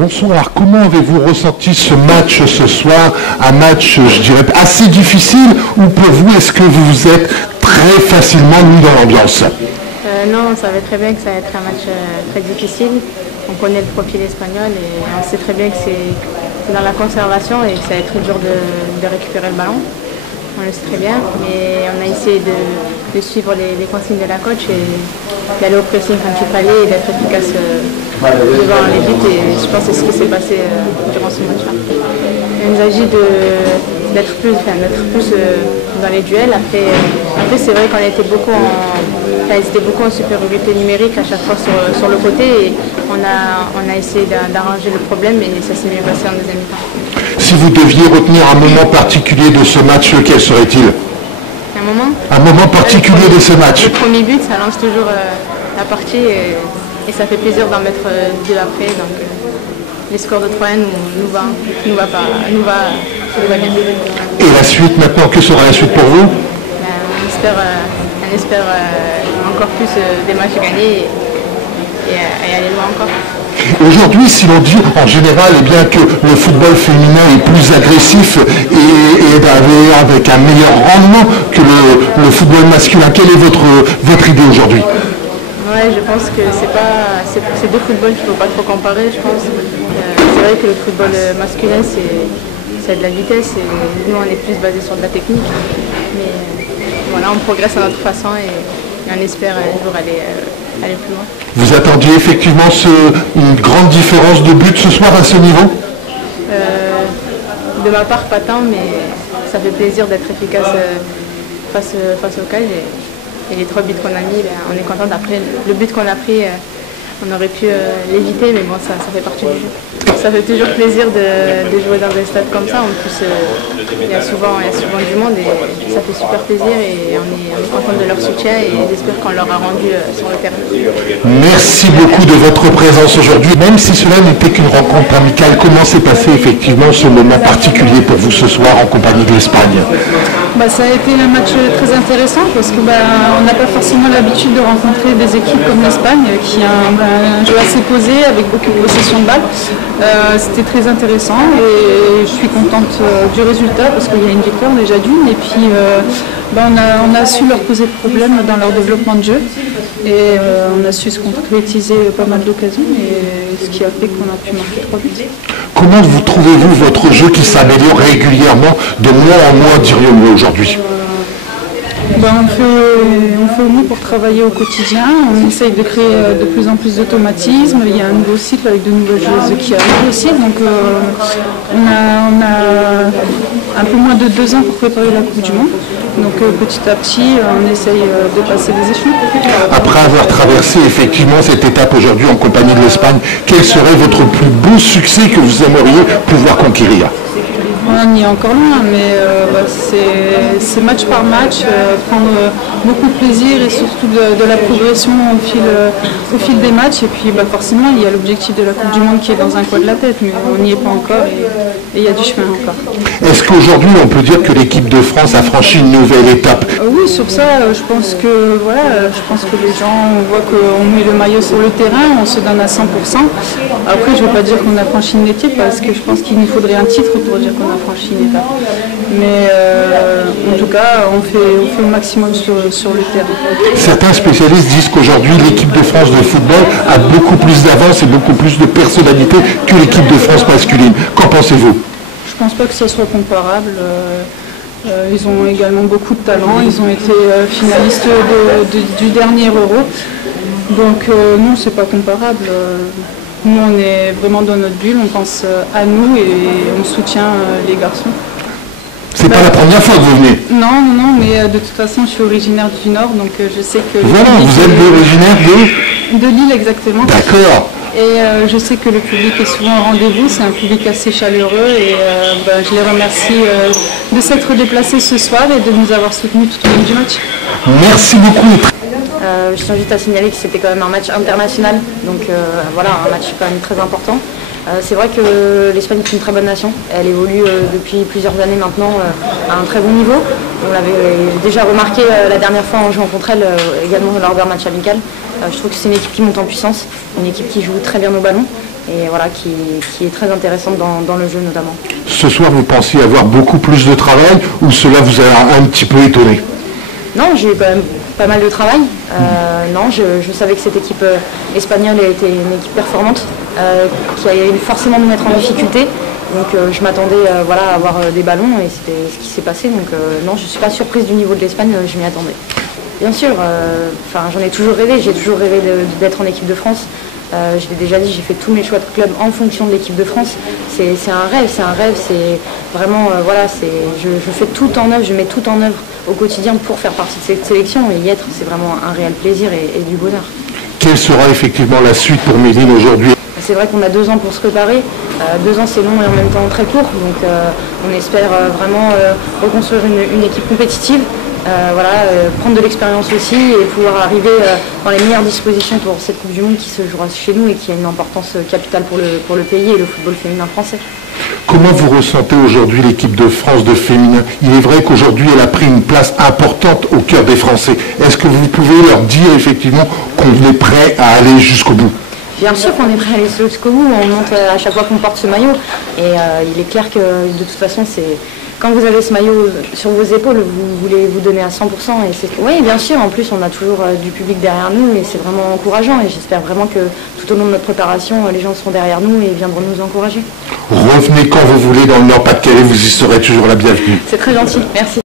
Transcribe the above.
Bonsoir, comment avez-vous ressenti ce match ce soir? Un match, je dirais, assez difficile, ou pour vous, est-ce que vous vous êtes très facilement mis dans l'ambiance? Non, on savait très bien que ça allait être un match très difficile. On connaît le profil espagnol et on sait très bien que c'est dans la conservation et que ça va être très dur de récupérer le ballon. On le sait très bien, mais on a essayé de suivre les consignes de la coach et d'aller au pressing quand il fallait et d'être efficace devant les buts. Et je pense que c'est ce qui s'est passé durant ce match-là. Il nous agit d'être plus dans les duels. Après c'est vrai qu'on était beaucoup en supériorité numérique à chaque fois sur le côté et on a essayé d'arranger le problème et ça s'est mieux passé en deuxième mi-temps. Si vous deviez retenir un moment particulier de ce match, quel serait-il? Un moment particulier de ce match. Le premier but, ça lance toujours la partie et ça fait plaisir d'en mettre deux après. Donc les scores de 3N nous va bien. Et la suite maintenant, que sera la suite pour vous? On espère encore plus des matchs gagnés et aller loin encore. Aujourd'hui, si l'on dit en général bien que le football féminin est plus agressif et avec un meilleur rendement que le football masculin, quelle est votre idée aujourd'hui? Ouais, je pense que c'est deux footballs qu'il ne faut pas trop comparer, je pense. C'est vrai que le football masculin, c'est de la vitesse et nous, on est plus basé sur de la technique. Mais voilà, on progresse à notre façon et on espère un jour aller plus loin. Vous attendiez effectivement une grande différence de but ce soir à ce niveau? De ma part, pas tant, mais ça fait plaisir d'être efficace face au cage. Et les 3 buts qu'on a mis, on est content. Après, le but qu'on a pris, on aurait pu l'éviter, mais bon, ça fait partie du jeu. Ça fait toujours plaisir de jouer dans des stades comme ça. En plus, il y a souvent du monde et ça fait super plaisir et on est content de leur soutien et j'espère qu'on leur a rendu sur le terrain. Merci beaucoup de votre présence aujourd'hui. Même si cela n'était qu'une rencontre amicale, comment s'est passé effectivement ce moment particulier pour vous ce soir en compagnie de l'Espagne? Ça a été un match très intéressant parce que on n'a pas forcément l'habitude de rencontrer des équipes comme l'Espagne qui a un jeu assez posé avec beaucoup de possession de balle. C'était très intéressant et je suis contente du résultat parce qu'il y a une victoire déjà d'une et puis on a su leur poser de problèmes dans leur développement de jeu et on a su se concrétiser pas mal d'occasions et ce qui a fait qu'on a pu marquer 3 buts. Comment vous trouvez-vous votre jeu qui s'améliore régulièrement de mois en mois, dirions-nous aujourd'hui? On fait au mieux pour travailler au quotidien, on essaye de créer de plus en plus d'automatismes, il y a un nouveau cycle avec de nouvelles joueuses qui arrivent aussi, donc on a un peu moins de 2 ans pour préparer la Coupe du Monde, donc petit à petit on essaye de passer des échelons. Après avoir traversé effectivement cette étape aujourd'hui en compagnie de l'Espagne, quel serait votre plus beau succès que vous aimeriez pouvoir conquérir? On y est encore loin, mais c'est match par match, prendre beaucoup de plaisir et surtout de la progression au fil des matchs. Et puis forcément, il y a l'objectif de la Coupe du Monde qui est dans un coin de la tête, mais on n'y est pas encore et il y a du chemin encore. Est-ce qu'aujourd'hui, on peut dire que l'équipe de France a franchi une nouvelle étape? Oui, sur ça, je pense que les gens voient qu'on met le maillot sur le terrain, on se donne à 100%. Après, je ne veux pas dire qu'on a franchi une étape parce que je pense qu'il nous faudrait un titre pour dire qu'on a franchi une étape. Mais en tout cas, on fait au maximum sur le terrain. Certains spécialistes disent qu'aujourd'hui, l'équipe de France de football a beaucoup plus d'avance et beaucoup plus de personnalité que l'équipe de France masculine. Qu'en pensez-vous? Je ne pense pas que ce soit comparable. Ils ont également beaucoup de talent. Ils ont été finalistes du dernier Euro. Donc non, c'est pas comparable. Nous, on est vraiment dans notre bulle, on pense à nous et on soutient les garçons. C'est pas la première fois que vous venez? Non, mais de toute façon, je suis originaire du Nord, donc je sais que... Voilà, vous êtes originaire de Lille, exactement. D'accord. Et je sais que le public est souvent au rendez-vous, c'est un public assez chaleureux et je les remercie de s'être déplacés ce soir et de nous avoir soutenus tout au long du match. Merci beaucoup. Je tiens juste à signaler que c'était quand même un match international, donc voilà, un match quand même très important. C'est vrai que l'Espagne est une très bonne nation, elle évolue depuis plusieurs années maintenant à un très bon niveau. On l'avait déjà remarqué la dernière fois en jouant contre elle, également lors d'un match amical. Je trouve que c'est une équipe qui monte en puissance, une équipe qui joue très bien au ballon et voilà, qui est très intéressante dans le jeu notamment. Ce soir, vous pensiez avoir beaucoup plus de travail ou cela vous a un petit peu étonné? Non, j'ai eu quand même pas mal de travail. Non, je savais que cette équipe espagnole était une équipe performante, qui allait forcément nous mettre en difficulté. Donc je m'attendais voilà, à avoir des ballons et c'était ce qui s'est passé. Donc non, je ne suis pas surprise du niveau de l'Espagne, je m'y attendais. Bien sûr, j'en ai toujours rêvé, j'ai toujours rêvé d'être en équipe de France. Je l'ai déjà dit, j'ai fait tous mes choix de club en fonction de l'équipe de France. C'est un rêve, c'est vraiment, voilà, je fais tout en œuvre, je mets tout en œuvre au quotidien pour faire partie de cette sélection et y être, c'est vraiment un réel plaisir et du bonheur. Quelle sera effectivement la suite pour Méline aujourd'hui? C'est vrai qu'on a 2 ans pour se préparer. 2 ans c'est long et en même temps très court, donc on espère vraiment reconstruire une équipe compétitive. Voilà, prendre de l'expérience aussi et pouvoir arriver dans les meilleures dispositions pour cette Coupe du Monde qui se jouera chez nous et qui a une importance capitale pour le pays et le football féminin français. Comment vous ressentez aujourd'hui l'équipe de France de féminin? Il est vrai qu'aujourd'hui elle a pris une place importante au cœur des Français. Est-ce que vous pouvez leur dire effectivement qu'on est prêt à aller jusqu'au bout? Bien sûr qu'on est prêt à aller jusqu'au bout, on monte à chaque fois qu'on porte ce maillot et il est clair que de toute façon quand vous avez ce maillot sur vos épaules, vous voulez vous donner à 100% et oui, bien sûr, en plus on a toujours du public derrière nous et c'est vraiment encourageant et j'espère vraiment que tout au long de notre préparation, les gens seront derrière nous et viendront nous encourager. Revenez quand vous voulez dans le Nord-Pas-de-Calais, vous y serez toujours la bienvenue. C'est très gentil, merci.